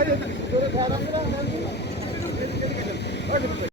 ਹੈ ਇਹ ਕਿ ਸਾਰੇ ਘਰਾਂ ਨੂੰ ਆਂਡਾ ਮੈਂ ਦਿੰਦਾ ਕਿ ਕਿ ਕਿ ਕਿ ਕਿ ਕਿ